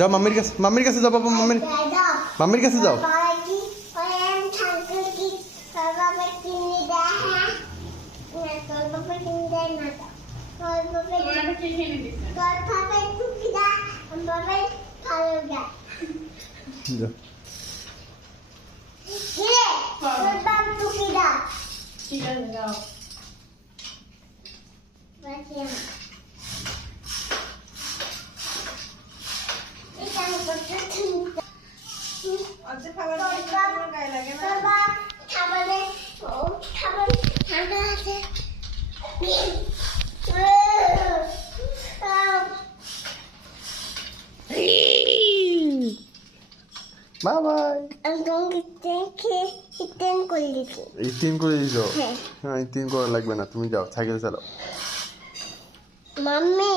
যাও মাম্মির কাছে যাও বাবা, মাম্মির কাছে যাও। যাও। Bye bye. তিন করে দিছো? হ্যাঁ, তিন করা লাগবে না, তুমি যাও সাইকেল চালাও। মাম্মি